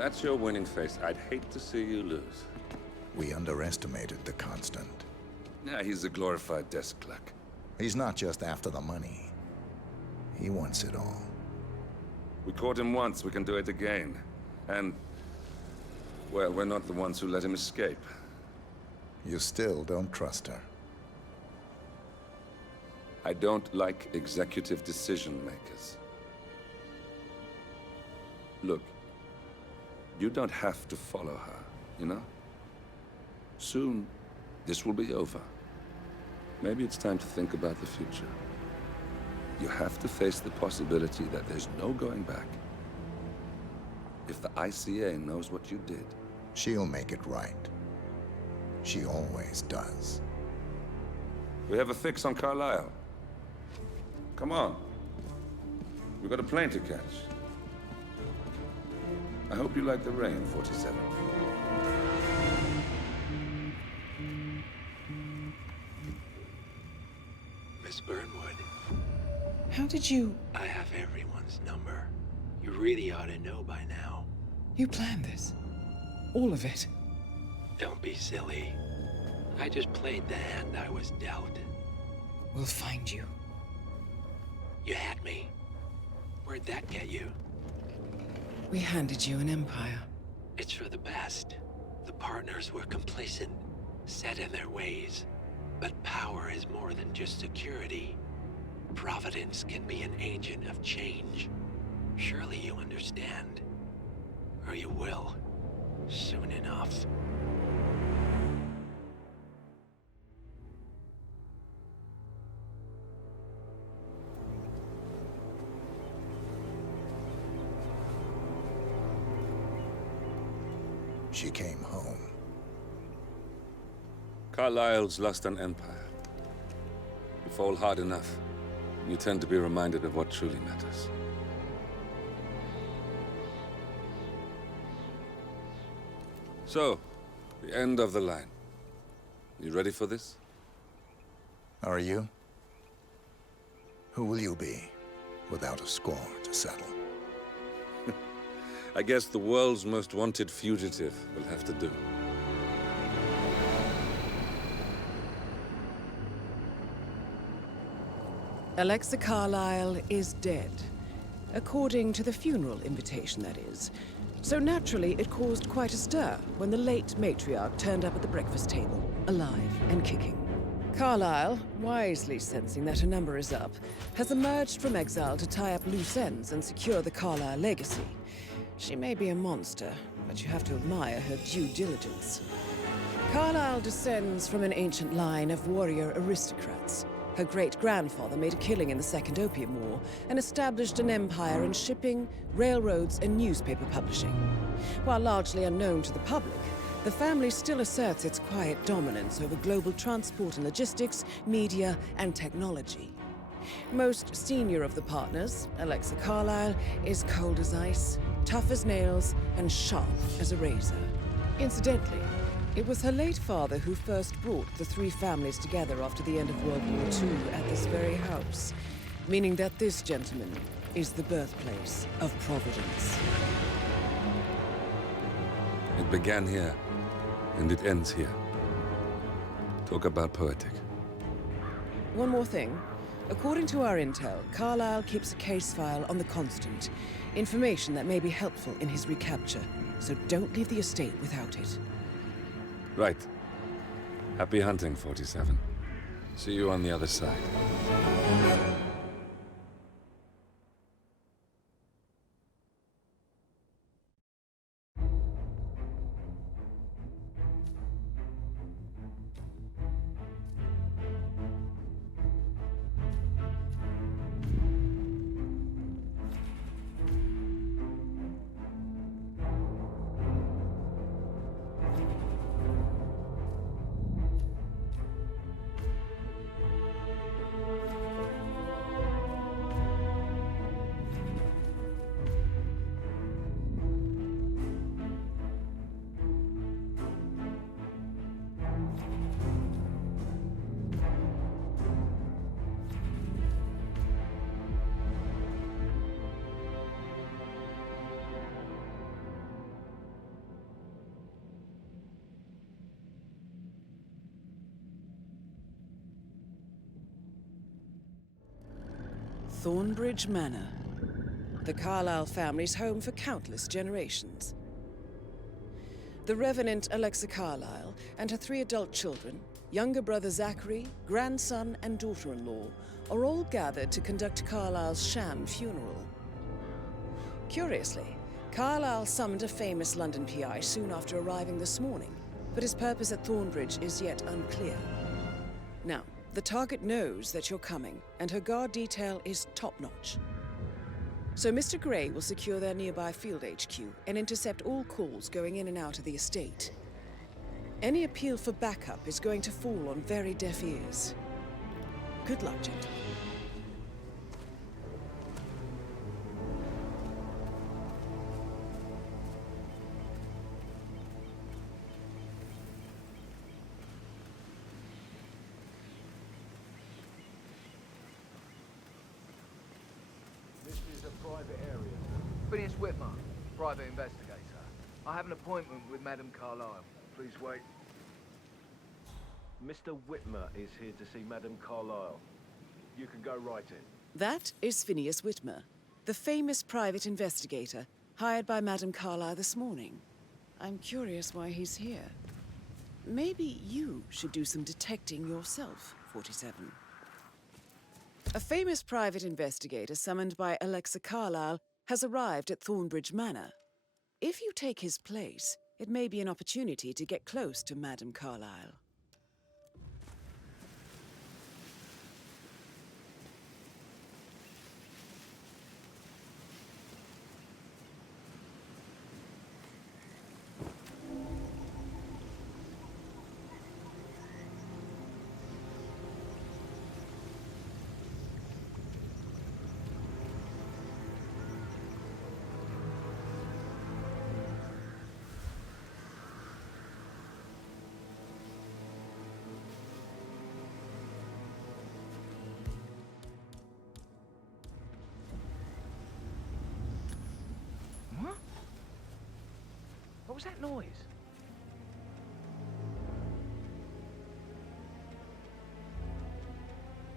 that's your winning face, I'd hate to see you lose. We underestimated the Constant. Yeah, he's a glorified desk clerk. He's not just after the money. He wants it all. We caught him once, we can do it again. And, well, we're not the ones who let him escape. You still don't trust her. I don't like executive decision makers. Look, you don't have to follow her, you know? Soon, this will be over. Maybe it's time to think about the future. You have to face the possibility that there's no going back. If the ICA knows what you did... She'll make it right. She always does. We have a fix on Carlisle. Come on. We've got a plane to catch. I hope you like the rain, 47. Miss Burnwood. How did you... I have everyone's number. You really ought to know by now. You planned this? All of it? Don't be silly. I just played the hand I was dealt. We'll find you. You had me. Where'd that get you? We handed you an empire. It's for the best. The partners were complacent, set in their ways. But power is more than just security. Providence can be an agent of change. Surely you understand. Or you will. Soon enough. She came home. Carlisle's lost an empire. You fall hard enough, you tend to be reminded of what truly matters. So, the end of the line. You ready for this? Are you? Who will you be, without a score to settle? I guess the world's most wanted fugitive will have to do. Alexa Carlisle is dead. According to the funeral invitation, that is. So naturally, it caused quite a stir when the late matriarch turned up at the breakfast table, alive and kicking. Carlisle, wisely sensing that her number is up, has emerged from exile to tie up loose ends and secure the Carlisle legacy. She may be a monster, but you have to admire her due diligence. Carlisle descends from an ancient line of warrior aristocrats. Her great-grandfather made a killing in the Second Opium War and established an empire in shipping, railroads, and newspaper publishing. While largely unknown to the public, the family still asserts its quiet dominance over global transport and logistics, media, and technology. Most senior of the partners, Alexa Carlisle, is cold as ice, tough as nails, and sharp as a razor. Incidentally, it was her late father who first brought the three families together after the end of World War II at this very house, meaning that this gentleman is the birthplace of Providence. It began here, and it ends here. Talk about poetic. One more thing. According to our intel, Carlisle keeps a case file on the Constant. Information that may be helpful in his recapture, so don't leave the estate without it. Right. Happy hunting, 47. See you on the other side. Thornbridge Manor, the Carlyle family's home for countless generations. The Revenant Alexa Carlyle and her 3 adult children, younger brother Zachary, grandson and daughter-in-law, are all gathered to conduct Carlyle's sham funeral. Curiously, Carlyle summoned a famous London PI soon after arriving this morning, but his purpose at Thornbridge is yet unclear. Now, the target knows that you're coming, and her guard detail is top-notch. So Mr. Gray will secure their nearby field HQ and intercept all calls going in and out of the estate. Any appeal for backup is going to fall on very deaf ears. Good luck, gentlemen. This is a private area. Phineas Whitmer, private investigator. I have an appointment with Madame Carlyle. Please wait. Mr. Whitmer is here to see Madame Carlyle. You can go right in. That is Phineas Whitmer, the famous private investigator hired by Madame Carlyle this morning. I'm curious why he's here. Maybe you should do some detecting yourself, 47. A famous private investigator summoned by Alexa Carlyle has arrived at Thornbridge Manor. If you take his place, it may be an opportunity to get close to Madame Carlyle. What was that noise?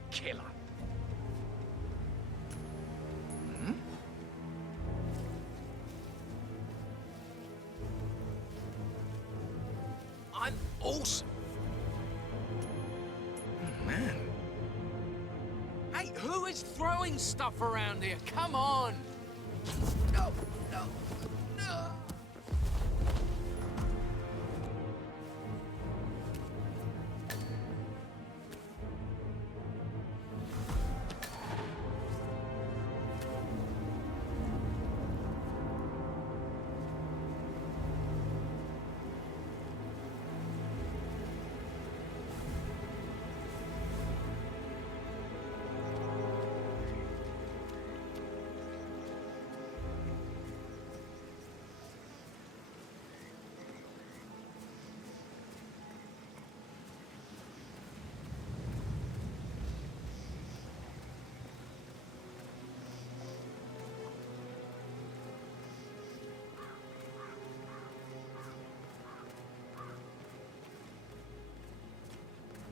Killer. I'm awesome. Oh, man. Hey, who is throwing stuff around here? Come on. No, no, no.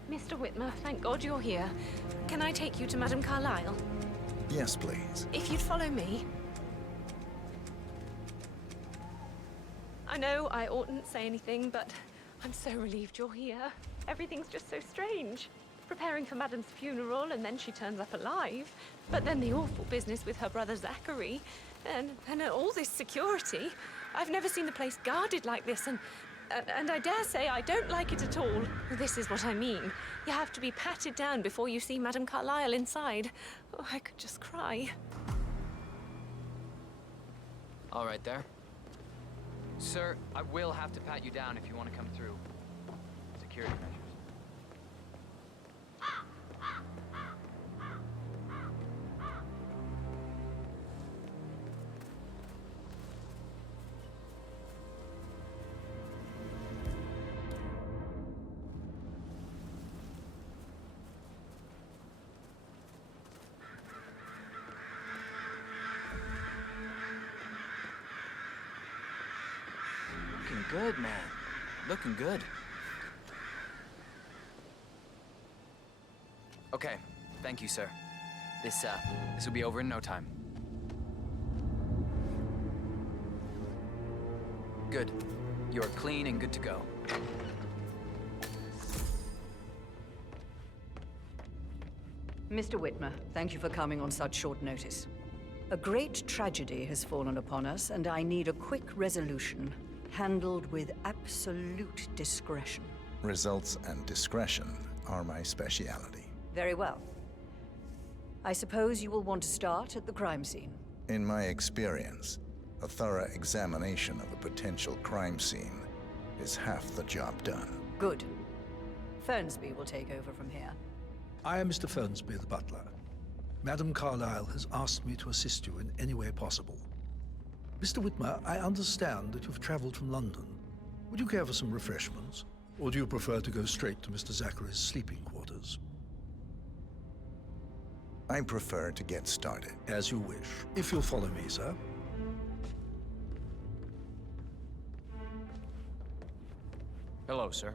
Mr. Whitmer, thank God you're here. Can I take you to Madame Carlyle? Yes, please. If you'd follow me. I know I oughtn't say anything, but I'm so relieved you're here. Everything's just so strange. Preparing for Madame's funeral, and then she turns up alive. But then the awful business with her brother Zachary, and all this security. I've never seen the place guarded like this, and I dare say I don't like it at all. This is what I mean. You have to be patted down before you see Madame Carlyle inside. Oh, I could just cry. All right there. Sir, I will have to pat you down if you want to come through. Security measures. Looking good, man. Looking good. Okay, thank you, sir. This will be over in no time. Good. You're clean and good to go. Mr. Whitmer, thank you for coming on such short notice. A great tragedy has fallen upon us, and I need a quick resolution, handled with absolute discretion. Results and discretion are my speciality. Very well. I suppose you will want to start at the crime scene. In my experience, a thorough examination of a potential crime scene is half the job done. Good. Fernsby will take over from here. I am Mr. Fernsby, the butler. Madam Carlyle has asked me to assist you in any way possible. Mr. Whitmer, I understand that you've traveled from London. Would you care for some refreshments? Or do you prefer to go straight to Mr. Zachary's sleeping quarters? I prefer to get started. As you wish. If you'll follow me, sir. Hello, sir.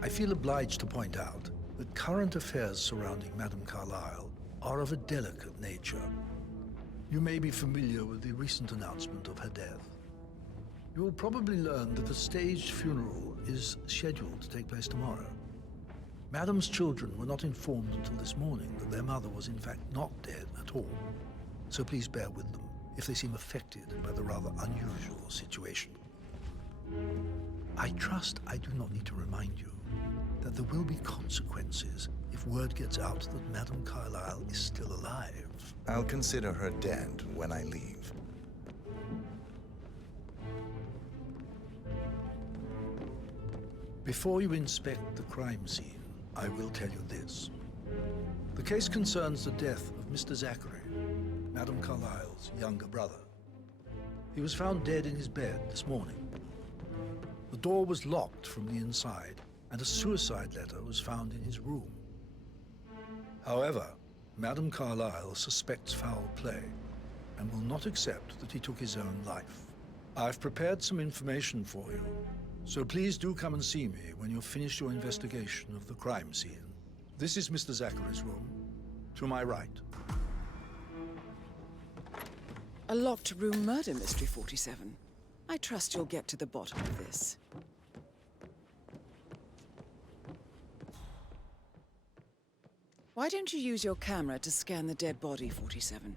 I feel obliged to point out that current affairs surrounding Madame Carlyle are of a delicate nature. You may be familiar with the recent announcement of her death. You will probably learn that a staged funeral is scheduled to take place tomorrow. Madame's children were not informed until this morning that their mother was in fact not dead at all. So please bear with them if they seem affected by the rather unusual situation. I trust I do not need to remind you that there will be consequences if word gets out that Madame Carlyle is still alive. I'll consider her dead when I leave. Before you inspect the crime scene, I will tell you this. The case concerns the death of Mr. Zachary, Madame Carlyle's younger brother. He was found dead in his bed this morning. The door was locked from the inside, and a suicide letter was found in his room. However, Madame Carlyle suspects foul play and will not accept that he took his own life. I've prepared some information for you, so please do come and see me when you've finished your investigation of the crime scene. This is Mr. Zachary's room, to my right. A locked room murder mystery, 47. I trust you'll get to the bottom of this. Why don't you use your camera to scan the dead body, 47?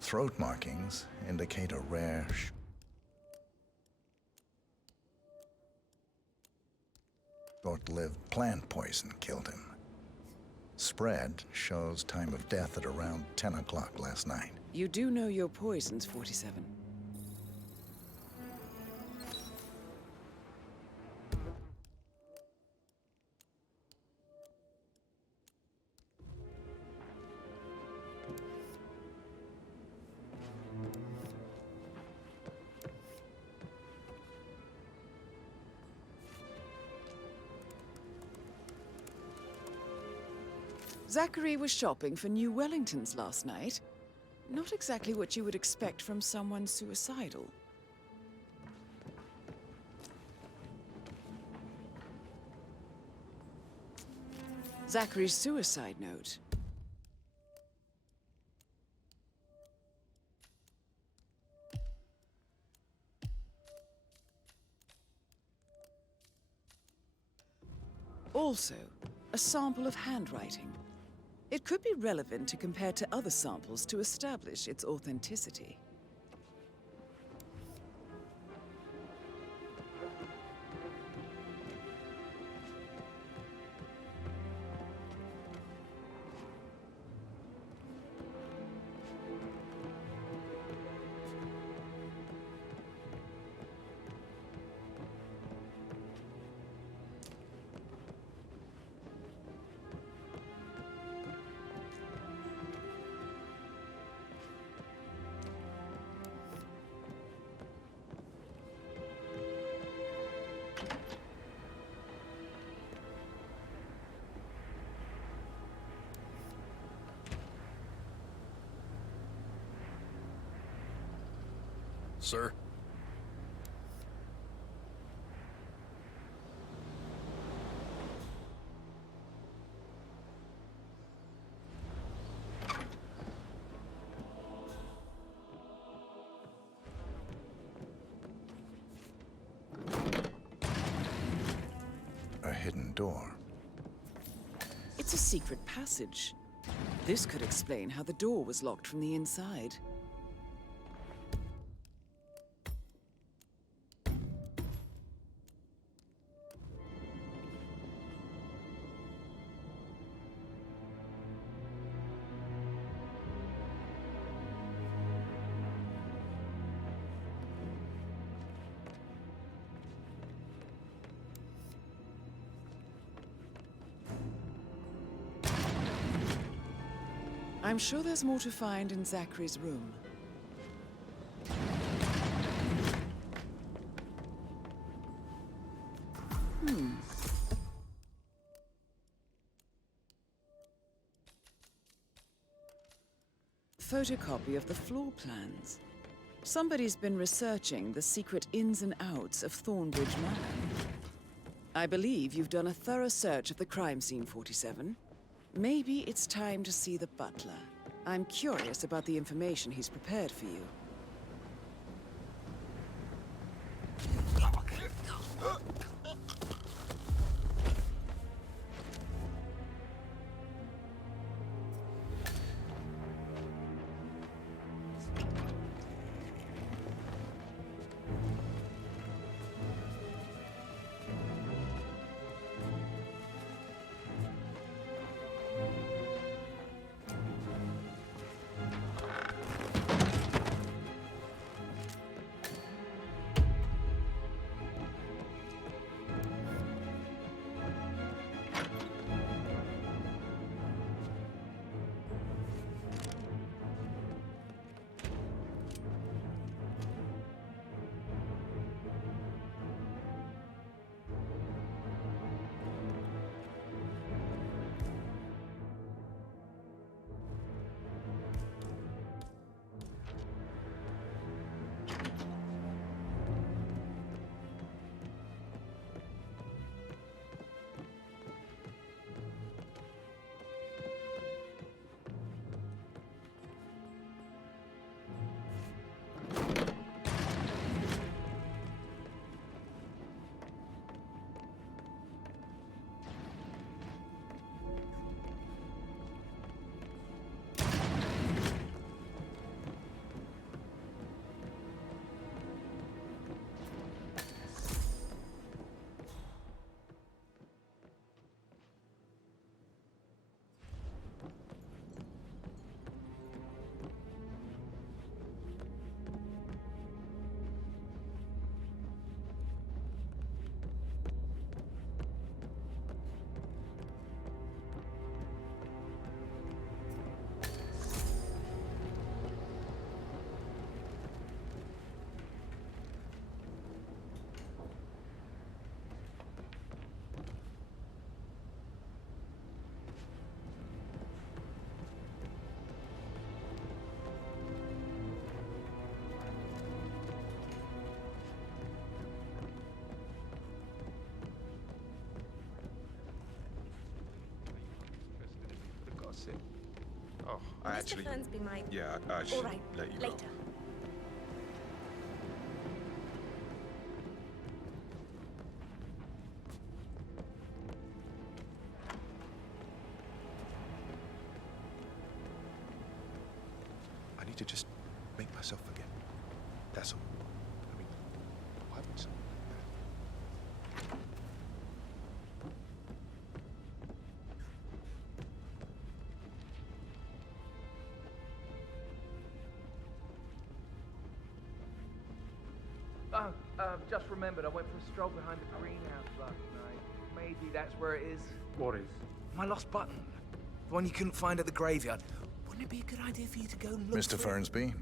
Throat markings indicate a rare short-lived plant poison killed him. Spread shows time of death at around 10 o'clock last night. You do know your poisons, 47. Zachary was shopping for new Wellingtons last night. Not exactly what you would expect from someone suicidal. Zachary's suicide note. Also, a sample of handwriting. It could be relevant to compare to other samples to establish its authenticity. Sir? A hidden door. It's a secret passage. This could explain how the door was locked from the inside. I'm sure there's more to find in Zachary's room. Photocopy of the floor plans. Somebody's been researching the secret ins and outs of Thornbridge Manor. I believe you've done a thorough search of the crime scene, 47. Maybe it's time to see the butler. I'm curious about the information he's prepared for you. Oh, I actually... Mr. Fernsby might... Yeah, I should All right, let you later. go. I need to just make myself forget. That's all. I mean, why would someone do that? Just remembered I went for a stroll behind the greenhouse last night. Maybe that's where it is. What is? My lost button. The one you couldn't find at the graveyard. Wouldn't it be a good idea for you to go look Mr. for it? Fernsby,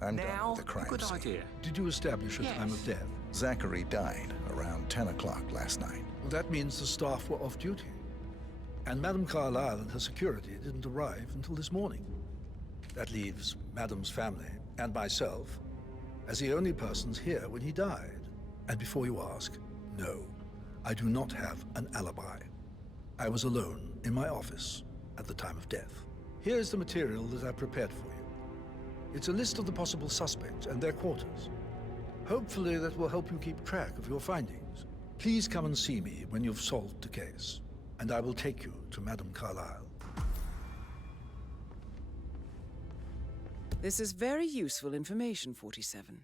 I'm done Now? with the crime Good scene. idea. Did you establish a time of death? Zachary died around 10 o'clock last night. Well, that means the staff were off duty. And Madame Carlyle and her security didn't arrive until this morning. That leaves Madame's family and myself as the only persons here when he died. And before you ask, no, I do not have an alibi. I was alone in my office at the time of death. Here's the material that I prepared for you. It's a list of the possible suspects and their quarters. Hopefully that will help you keep track of your findings. Please come and see me when you've solved the case, and I will take you to Madame Carlyle. This is very useful information, 47.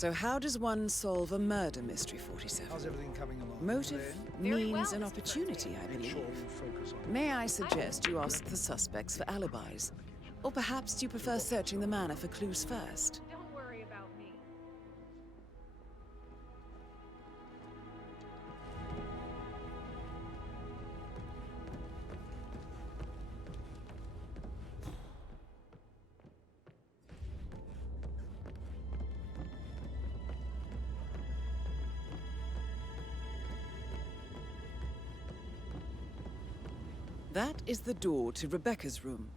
So how does one solve a murder mystery, 47? How's everything coming along? Motive, Very means, well, and Mr. opportunity, I Make believe. sure you focus on May I suggest you ask the suspects for alibis? Or perhaps you prefer searching the manor for clues first? Don't worry about me. That is the door to Rebecca's room.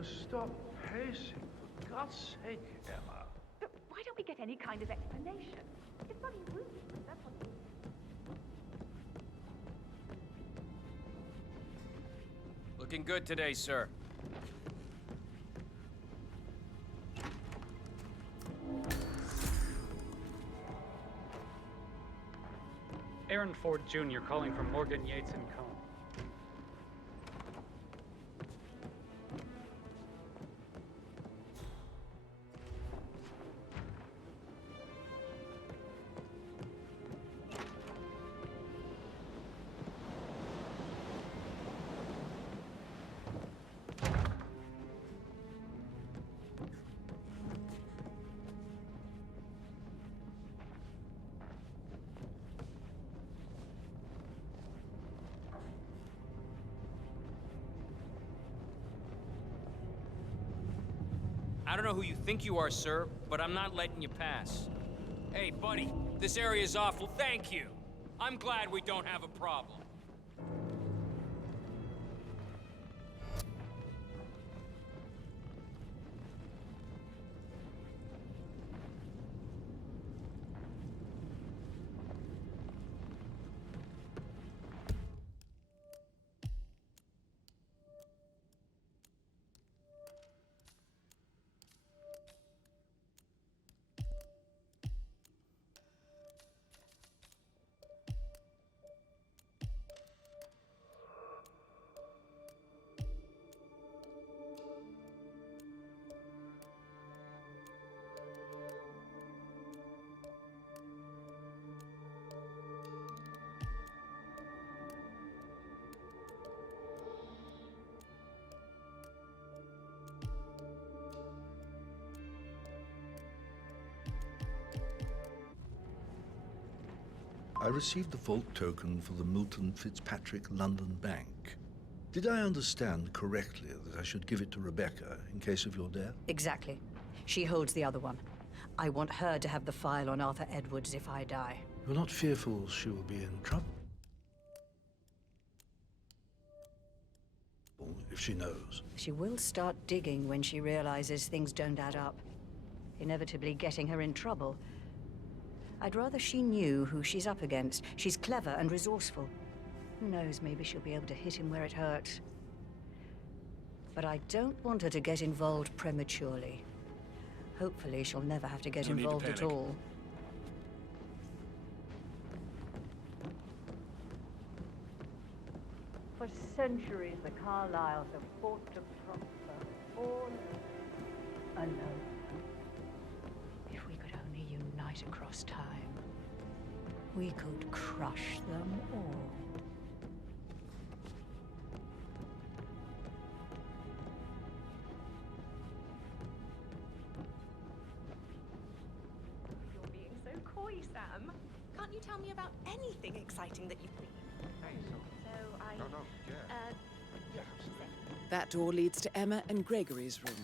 Oh, stop pacing, for God's sake, Emma. But why don't we get any kind of explanation? It's bloody ruthless, that's what it is. Looking good today, sir. Aaron Ford Jr. calling from Morgan, Yates & Co. I don't know who you think you are, sir, but I'm not letting you pass. Hey, buddy, this area's awful. Thank you. I'm glad we don't have a problem. I received the vault token for the Milton Fitzpatrick London Bank. Did I understand correctly that I should give it to Rebecca in case of your death? Exactly. She holds the other one. I want her to have the file on Arthur Edwards if I die. You're not fearful she will be in trouble if she knows? She will start digging when she realizes things don't add up, inevitably getting her in trouble. I'd rather she knew who she's up against. She's clever and resourceful. Who knows, maybe she'll be able to hit him where it hurts. But I don't want her to get involved prematurely. Hopefully she'll never have to get No need to involved at panic. all. For centuries, the Carlyles have fought to prosper, all alone. If we could only unite across time, we could crush them all. You're being so coy, Sam. Can't you tell me about anything exciting that you've been? So I... No, yeah. Yeah, absolutely. That door leads to Emma and Gregory's room.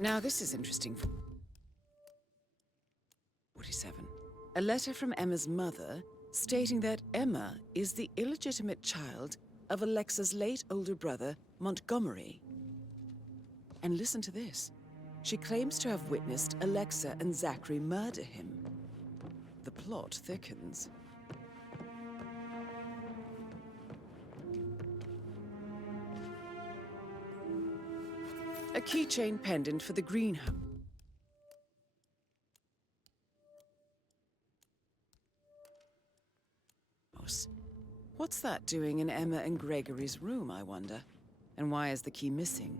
Now, this is interesting. 47. A letter from Emma's mother stating that Emma is the illegitimate child of Alexa's late older brother, Montgomery. And listen to this. She claims to have witnessed Alexa and Zachary murder him. The plot thickens. A keychain pendant for the greenhouse. What's that doing in Emma and Gregory's room, I wonder? And why is the key missing?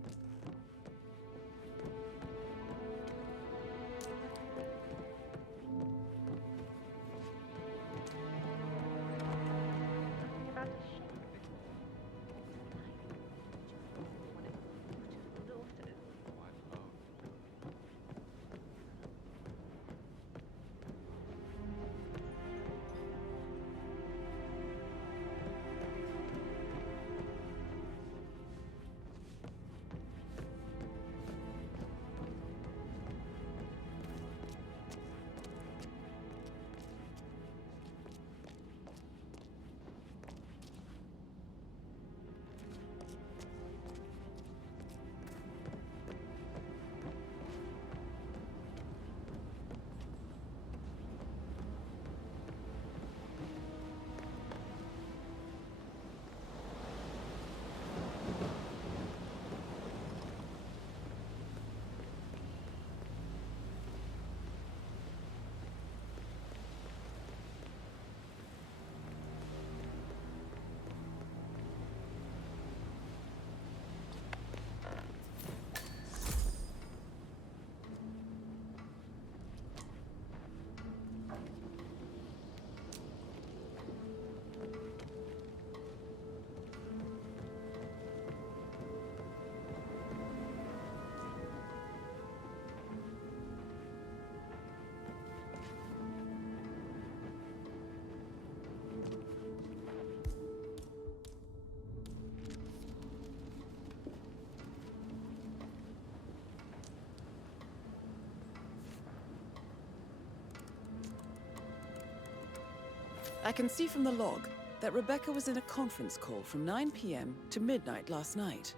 I can see from the log that Rebecca was in a conference call from 9 p.m. to midnight last night.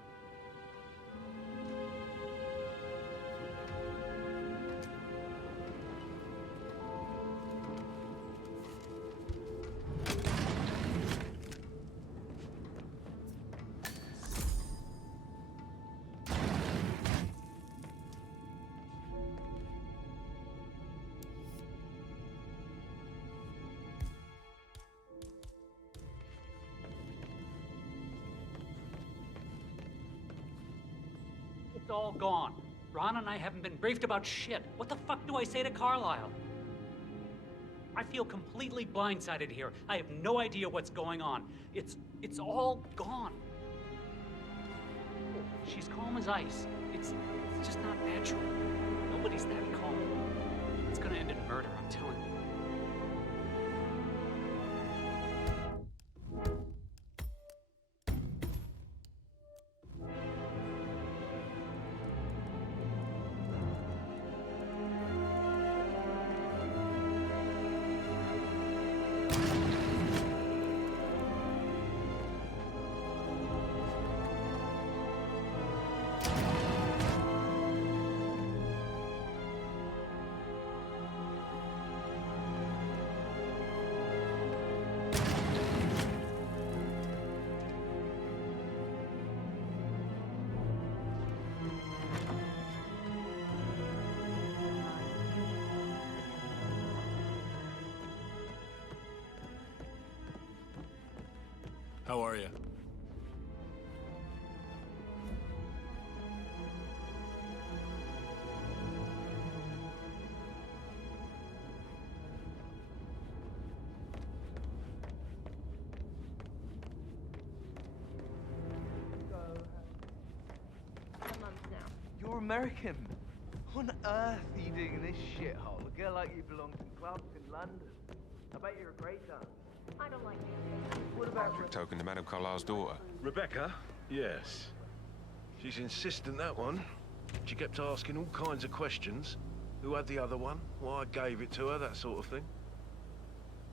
all gone. Ron and I haven't been briefed about shit. What the fuck do I say to Carlisle? I feel completely blindsided here. I have no idea what's going on. It's all gone. She's calm as ice. It's just not natural. Nobody's that calm. It's gonna end in murder, I'm telling you. How are you? You're American. What on earth are you doing in this shithole? A girl like you belongs in clubs in London. I bet you're a great dancer. I don't like you. What about Token to Madame Carlisle's daughter. Rebecca? Yes. She's insistent, that one. She kept asking all kinds of questions. Who had the other one? Why I gave it to her, that sort of thing.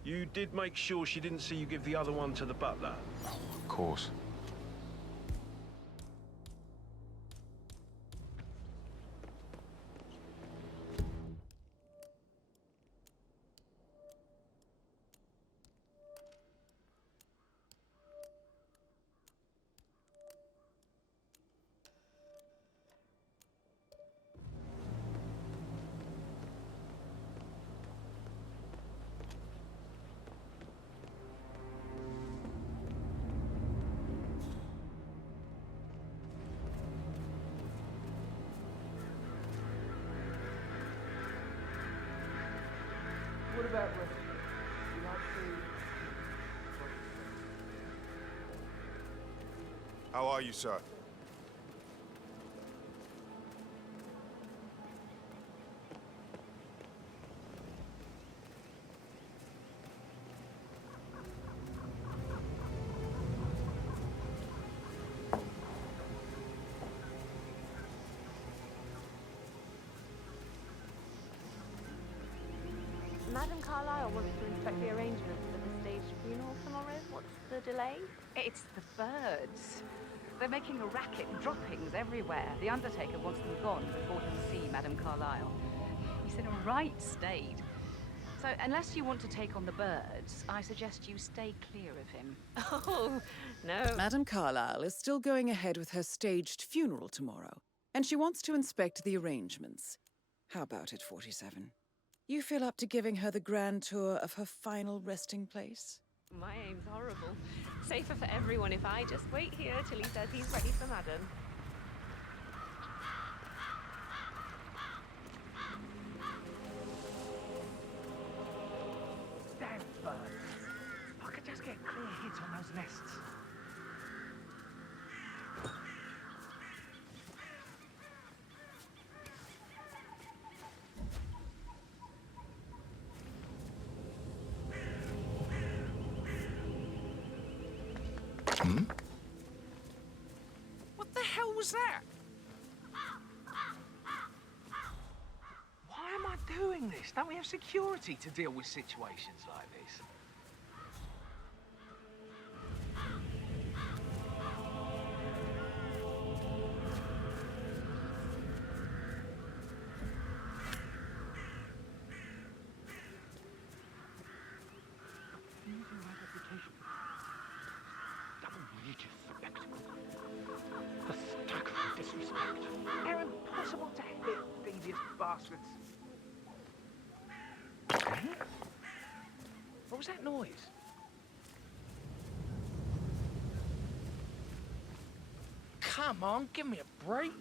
You did make sure she didn't see you give the other one to the butler? Of course. What about recipe? You like food? How are you, sir? Madame Carlisle wants to inspect the arrangements for the staged funeral tomorrow. What's the delay? It's the birds. They're making a racket, droppings everywhere. The Undertaker wants them gone before he'll see Madame Carlisle. He's in a right state. So, unless you want to take on the birds, I suggest you stay clear of him. Oh, no. Madame Carlisle is still going ahead with her staged funeral tomorrow, and she wants to inspect the arrangements. How about it, 47? You feel up to giving her the grand tour of her final resting place? My aim's horrible. Safer for everyone if I just wait here till he says he's ready for Madame. Damn birds. If I could just get clear hits on those nests. What the hell was that? Why am I doing this? Don't we have security to deal with situations like this? They're impossible to hit, devious bastards. What was that noise? Come on, give me a break.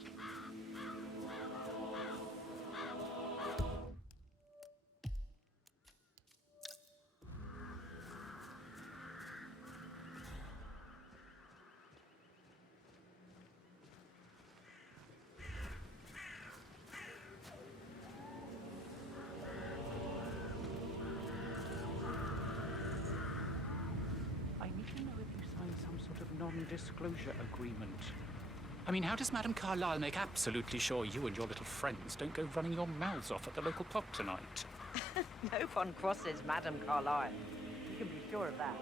need to know if you signed some sort of non-disclosure agreement. I mean, how does Madame Carlyle make absolutely sure you and your little friends don't go running your mouths off at the local pub tonight? No one crosses Madame Carlyle. You can be sure of that.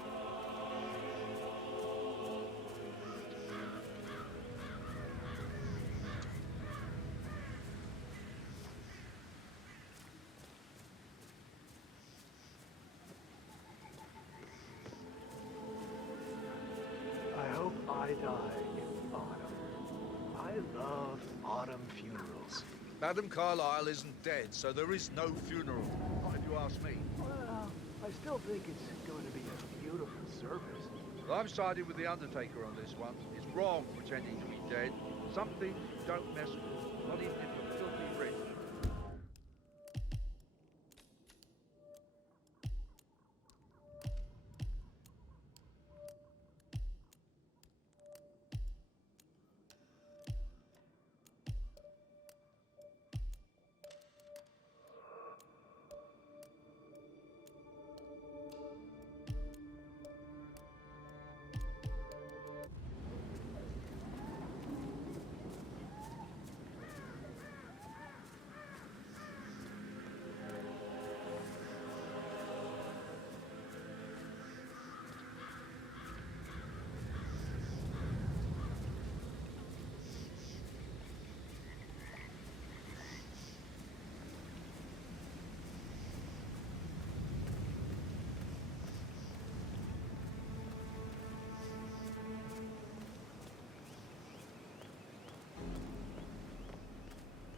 I hope I die in autumn. I love autumn funerals. Madame Carlyle isn't dead, so there is no funeral. Not if you ask me. Well, I still think it's going to be a beautiful service. But I'm siding with the Undertaker on this one. It's wrong pretending to be dead. Some things you don't mess with, not even if you're filthy rich.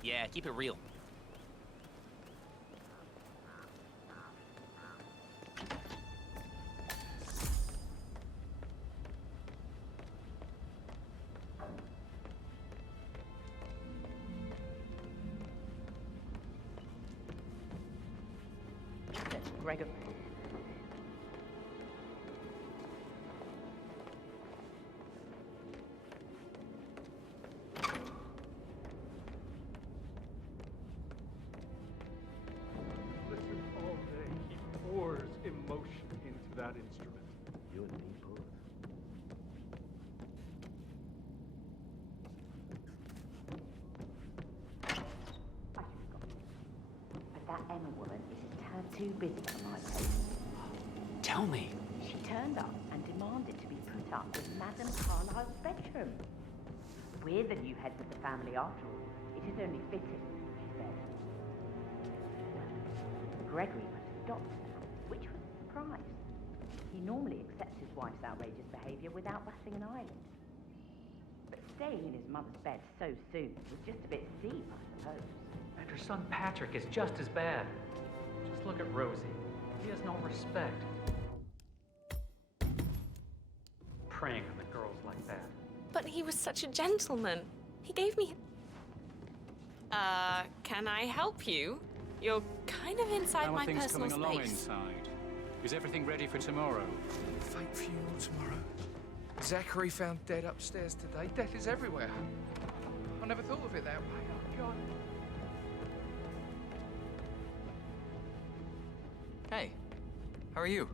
Yeah, keep it real. That's Gregory. Listen all day. He pours emotion into that instrument. You and me both. But that Emma woman is a tad too busy for my taste. Tell me. She turned up and demanded to be put up with Madame Carlyle's bedroom. We're the new heads of the family after all. It is only fitting, she said. Gregory put a stop to that, which was a surprise. He normally accepts his wife's outrageous behaviour without batting an eyelid. But staying in his mother's bed so soon was just a bit steep, I suppose. And her son Patrick is just as bad. Just look at Rosie. He has no respect. Preying on the girls like that. But he was such a gentleman. He gave me... can I help you? You're kind of inside How are my things personal coming along space. inside? Is everything ready for tomorrow? Fake funeral tomorrow. Zachary found dead upstairs today. Death is everywhere. I never thought of it that way. Oh, God. Hey, how are you?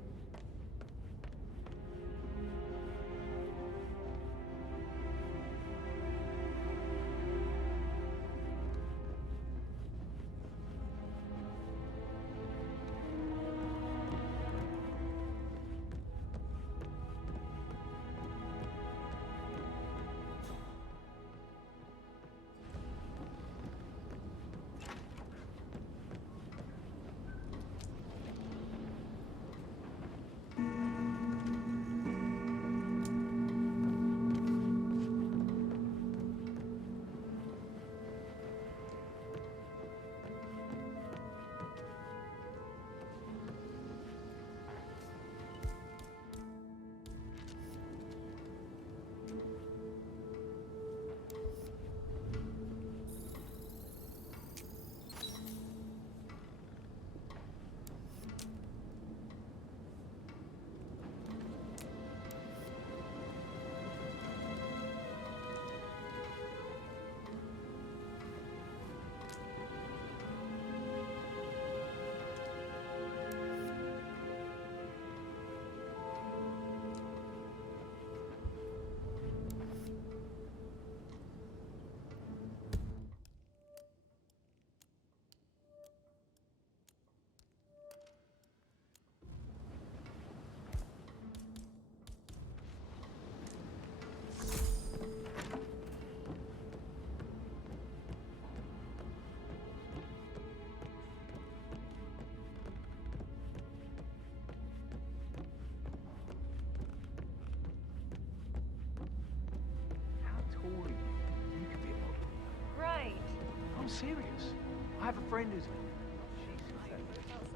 serious. I have a friend who's...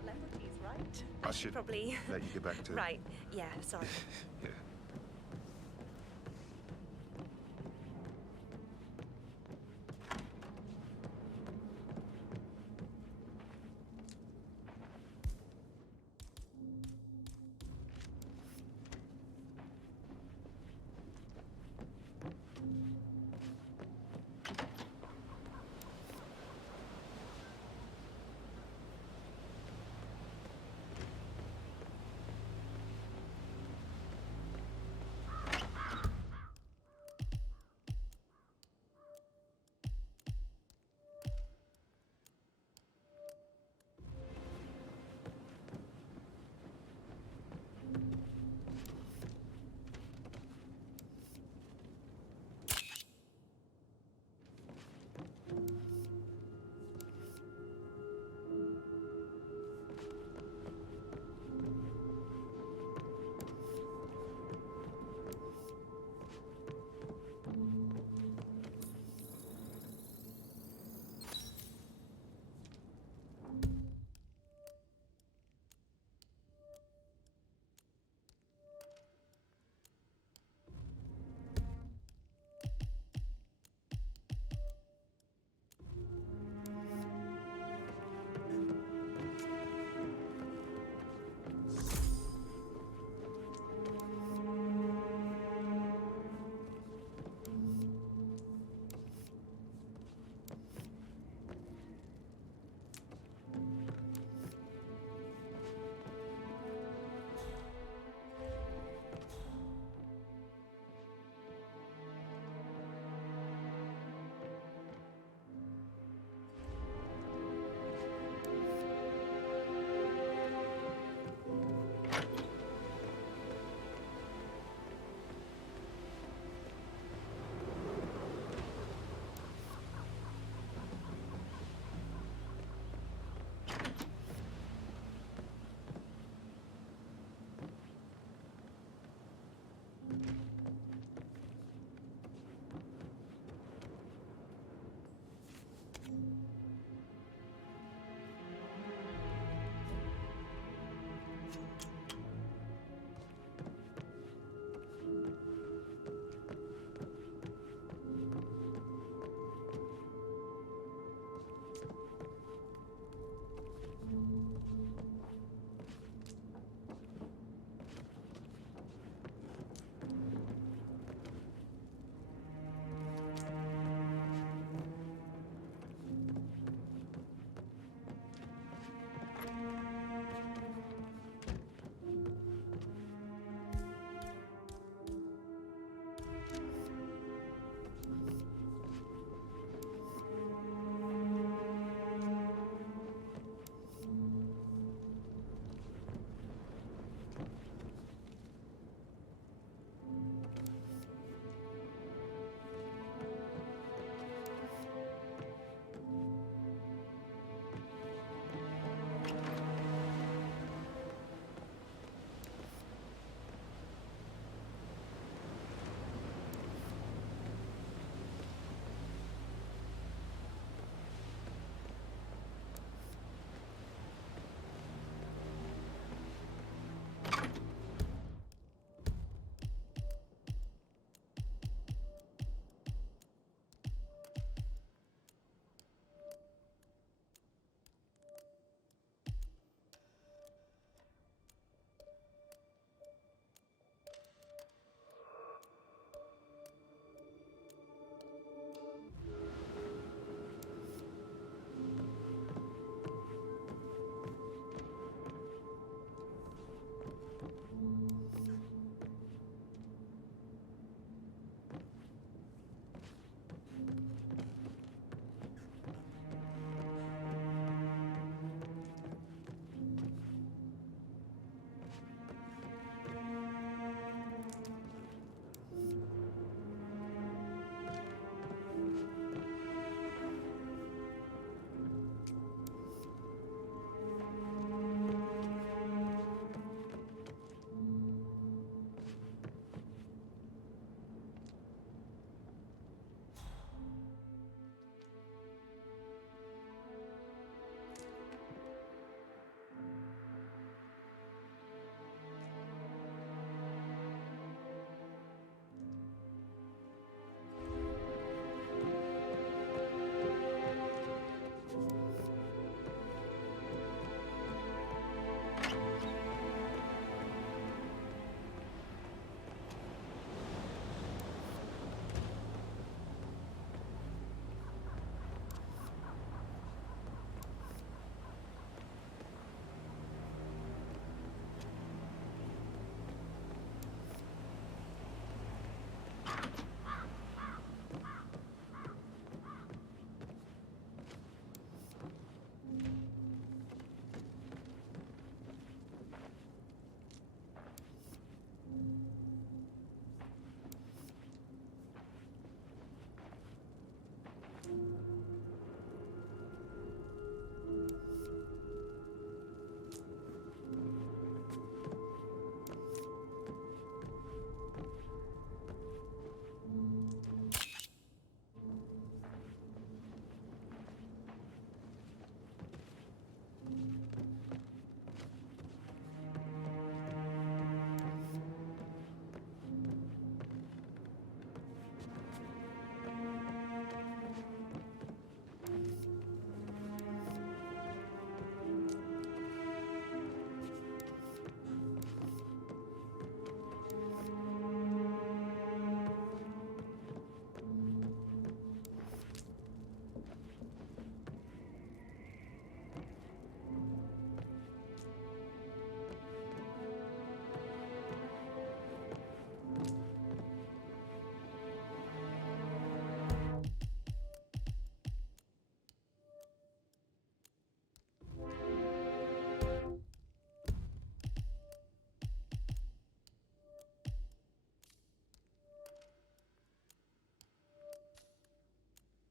Celebrities, right? I should probably let you get back to... Right, yeah, sorry. Yeah.